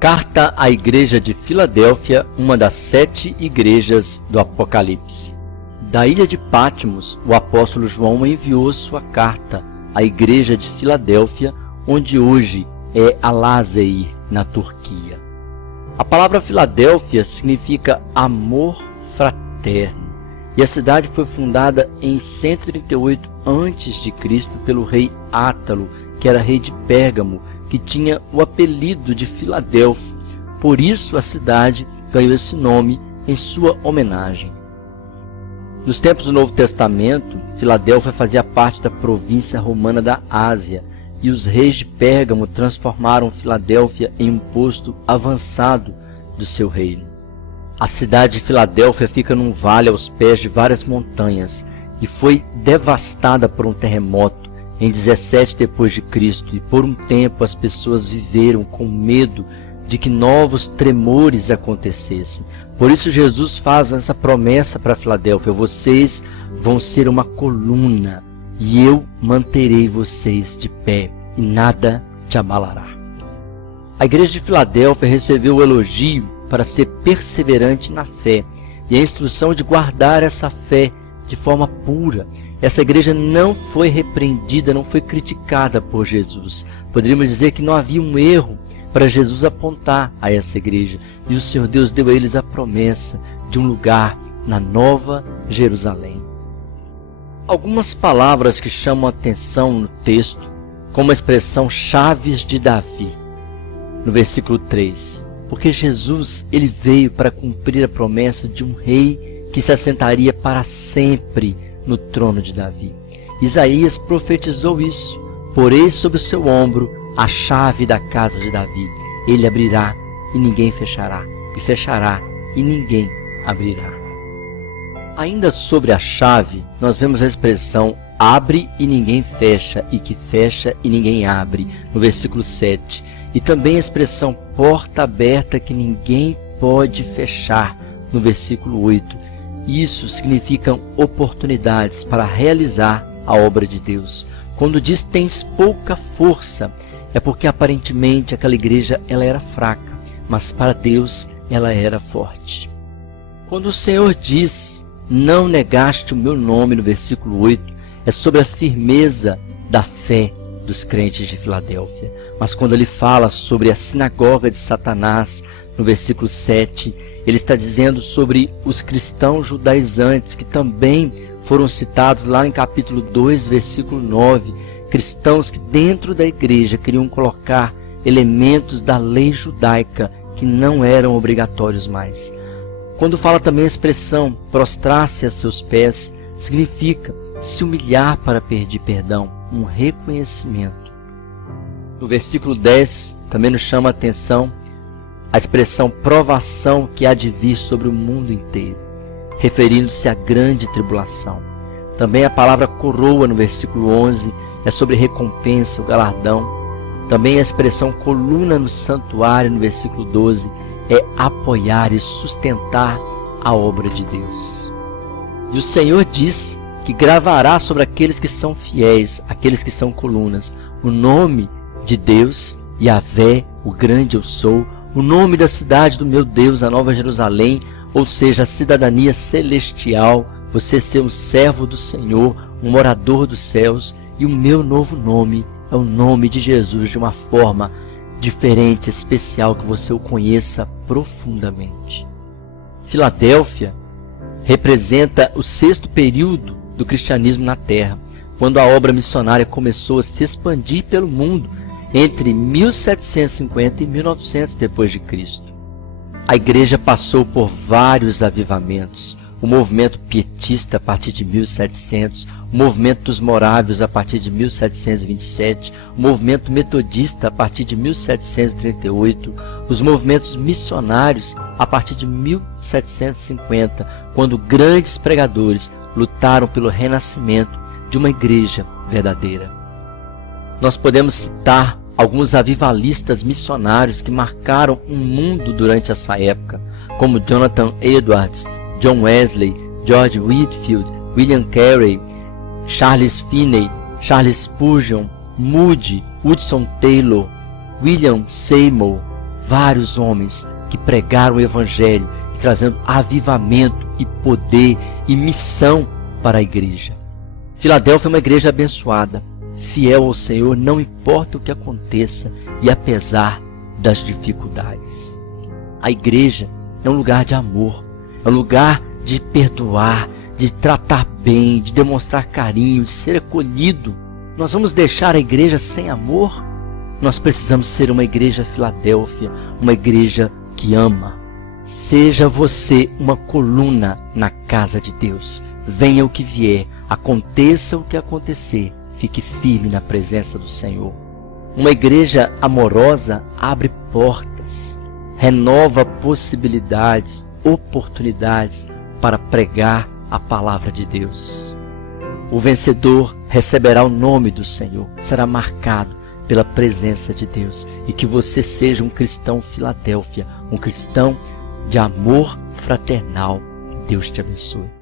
Carta à Igreja de Filadélfia, uma das 7 igrejas do Apocalipse. Da ilha de Patmos, o apóstolo João enviou sua carta à Igreja de Filadélfia, onde hoje é Alaşehir, na Turquia. A palavra Filadélfia significa amor fraterno, e a cidade foi fundada em 138 a.C. pelo rei Átalo, que era rei de Pérgamo, que tinha o apelido de Filadélfo. Por isso a cidade ganhou esse nome em sua homenagem. Nos tempos do Novo Testamento, Filadélfia fazia parte da província romana da Ásia, e os reis de Pérgamo transformaram Filadélfia em um posto avançado do seu reino. A cidade de Filadélfia fica num vale aos pés de várias montanhas e foi devastada por um terremoto em 17 depois de Cristo, e por um tempo as pessoas viveram com medo de que novos tremores acontecessem. Por isso Jesus faz essa promessa para Filadélfia: vocês vão ser uma coluna e eu manterei vocês de pé e nada te abalará. A igreja de Filadélfia recebeu o elogio para ser perseverante na fé e a instrução de guardar essa fé de forma pura. Essa igreja não foi repreendida, não foi criticada por Jesus. Poderíamos dizer que não havia um erro para Jesus apontar a essa igreja. E o Senhor Deus deu a eles a promessa de um lugar na Nova Jerusalém. Algumas palavras que chamam a atenção no texto, como a expressão chaves de Davi. No versículo 3, porque Jesus ele veio para cumprir a promessa de um rei que se assentaria para sempre no trono de Davi. Isaías profetizou isso: porei sobre o seu ombro a chave da casa de Davi. Ele abrirá e ninguém fechará, e fechará e ninguém abrirá. Ainda sobre a chave, nós vemos a expressão abre e ninguém fecha, e que fecha e ninguém abre, no versículo 7. E também a expressão porta aberta que ninguém pode fechar, no versículo 8. Isso significam oportunidades para realizar a obra de Deus. Quando diz tens pouca força, é porque aparentemente aquela igreja ela era fraca, mas para Deus ela era forte. Quando o Senhor diz não negaste o meu nome, no versículo 8, é sobre a firmeza da fé dos crentes de Filadélfia. Mas quando ele fala sobre a sinagoga de Satanás, no versículo 7, ele está dizendo sobre os cristãos judaizantes, que também foram citados lá em capítulo 2, versículo 9, cristãos que dentro da igreja queriam colocar elementos da lei judaica que não eram obrigatórios mais. Quando fala também a expressão prostrar-se a seus pés, significa se humilhar para pedir perdão, um reconhecimento. No versículo 10 também nos chama a atenção a expressão provação que há de vir sobre o mundo inteiro, referindo-se à grande tribulação. Também a palavra coroa, no versículo 11, é sobre recompensa, o galardão. Também a expressão coluna no santuário, no versículo 12, é apoiar e sustentar a obra de Deus. E o Senhor diz que gravará sobre aqueles que são fiéis, aqueles que são colunas, o nome de Deus, Yahvé, o grande eu sou, o nome da cidade do meu Deus, a Nova Jerusalém, ou seja, a cidadania celestial, você ser um servo do Senhor, um morador dos céus, e o meu novo nome é o nome de Jesus, de uma forma diferente, especial, que você o conheça profundamente. Filadélfia representa o 6º período do cristianismo na Terra, quando a obra missionária começou a se expandir pelo mundo, entre 1750 e 1900 depois de Cristo. A igreja passou por vários avivamentos: o movimento pietista a partir de 1700, o movimento dos morávios a partir de 1727, o movimento metodista a partir de 1738, os movimentos missionários a partir de 1750, quando grandes pregadores lutaram pelo renascimento de uma igreja verdadeira. Nós podemos citar alguns avivalistas missionários que marcaram o mundo durante essa época, como Jonathan Edwards, John Wesley, George Whitefield, William Carey, Charles Finney, Charles Spurgeon, Moody, Hudson Taylor, William Seymour, vários homens que pregaram o Evangelho, trazendo avivamento e poder e missão para a igreja. Filadélfia é uma igreja abençoada, fiel ao Senhor, não importa o que aconteça e apesar das dificuldades. A igreja é um lugar de amor, é um lugar de perdoar, de tratar bem, de demonstrar carinho, de ser acolhido. Nós vamos deixar a igreja sem amor? Nós precisamos ser uma igreja Filadélfia, uma igreja que ama. Seja você uma coluna na casa de Deus. Venha o que vier, aconteça o que acontecer, fique firme na presença do Senhor. Uma igreja amorosa abre portas, renova possibilidades, oportunidades para pregar a palavra de Deus. O vencedor receberá o nome do Senhor, será marcado pela presença de Deus, e que você seja um cristão Filadélfia, um cristão de amor fraternal. Deus te abençoe.